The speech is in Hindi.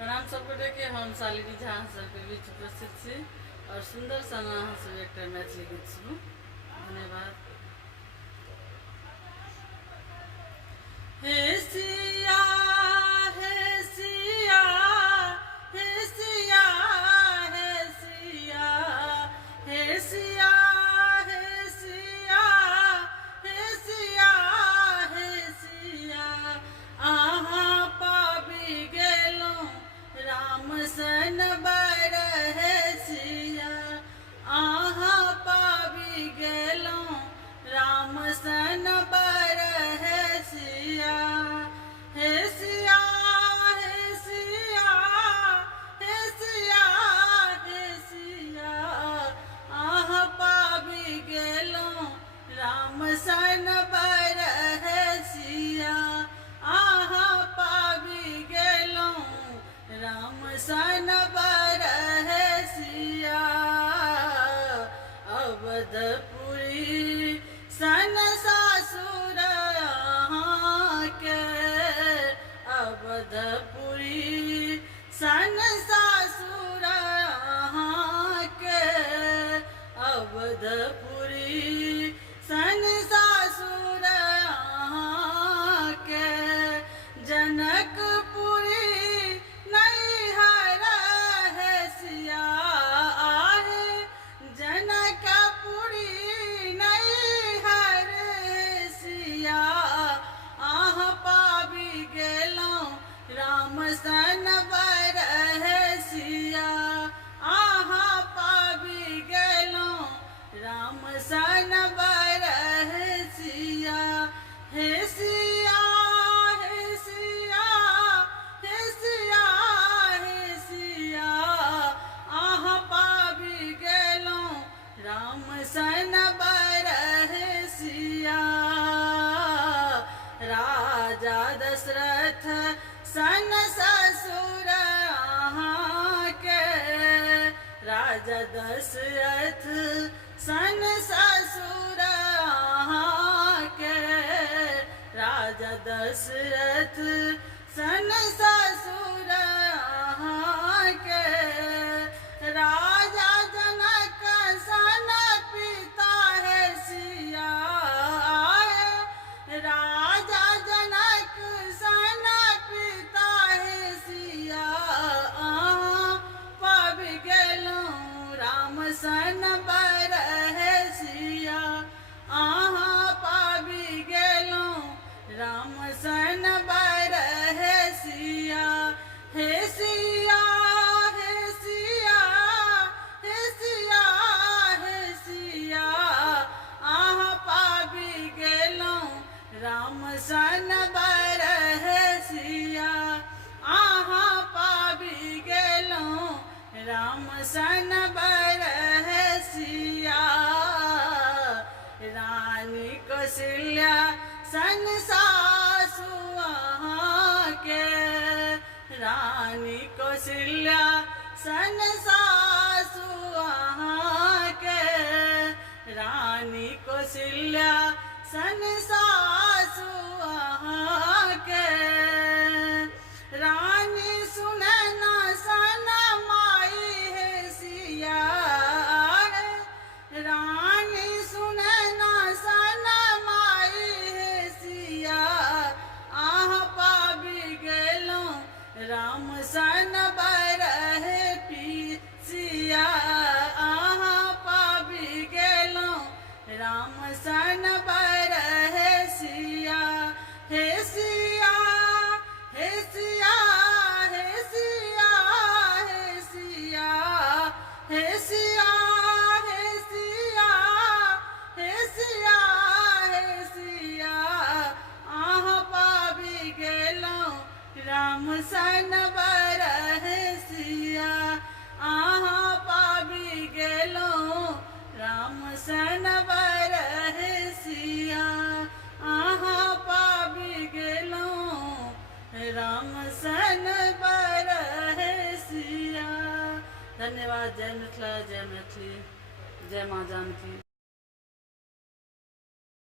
प्रणाम सबगोटे के हम शालिनी झा सबके बीच उपस्थित छी और सुंदर सन अहाँ सब एक मैथिली गीत सुनू। धन्यवाद। हे सिया हे सिया हे सिया हे सिया हे सिया हे सिया हे सिया हे सिया अहाँ पाबि गेलहुँ राम सन बर हे सिया अहाँ पाबि गेलहुँ राम सन बर हे सिया हे सिया हे सिया हे सिया हे सिया अहाँ पाबि गेलहुँ राम सन बर हे सिया अहाँ पाबि गेलहुँ राम सन बर हे सिया अवधपुरी सन सासुर अहाँके अवधपुरी सन सासुर अहाँके अवधपुरी सन सासुर अहाँके जनकपुरी नैहर हे सिया आहे जनकपुरी नैहर हे सिया अहाँ पाबि गेलहुँ राम सन बर हे सिया अहाँ पाबि गेलहुँ राम सन बर हे सिया हे सिया हे सिया हे सिया हे सिया अहाँ पाबि गेलहुँ राम सन बर हे सिया राजा दशरथ सन ससुर अहाँके राजा दशरथ सन ससुर अहाँके राजा दशरथ सन ससुर अहाँके राजा जनक सन पिता हे सिया राजा जनक सन पिता हे सिया अहाँ पाबि गेलहुँ राम सन बर हे सिया अहाँ पाबि गेलहुँ राम सन बर हे सिया हे सिया हे सिया हे सिया हे सिया अहाँ पाबि गेलहुँ राम सन बर हे सिया अहाँ पाबि गेलहुँ राम सन बर हे सिया रानी कौशल्या सन सासु अहाँके रानी कौशल्या सन सासु अहाँके रानी कौशल्या सन सासु अहाँके रानी सुनैना सन माई हे सिया रानी सुनैना सन माई हे सिया अहाँ पाबि गेलहुँ राम सन बर हे सिया अहाँ पाबि गेलहुँ राम सन बर हे सिया हे सिया हे सिया हे सिया हे सिया हे सिया हे सिया हे सिया हे सिया अहाँ पाबि गेलहुँ राम सन बर हे सिया अहाँ पाबि गेलहुँ राम सन बर हे सिया अहाँ पाबि गेलहुँ राम सन बर हे सिया। धन्यवाद। जय मिथिला, जय मैथिली, जय माँ जानकी।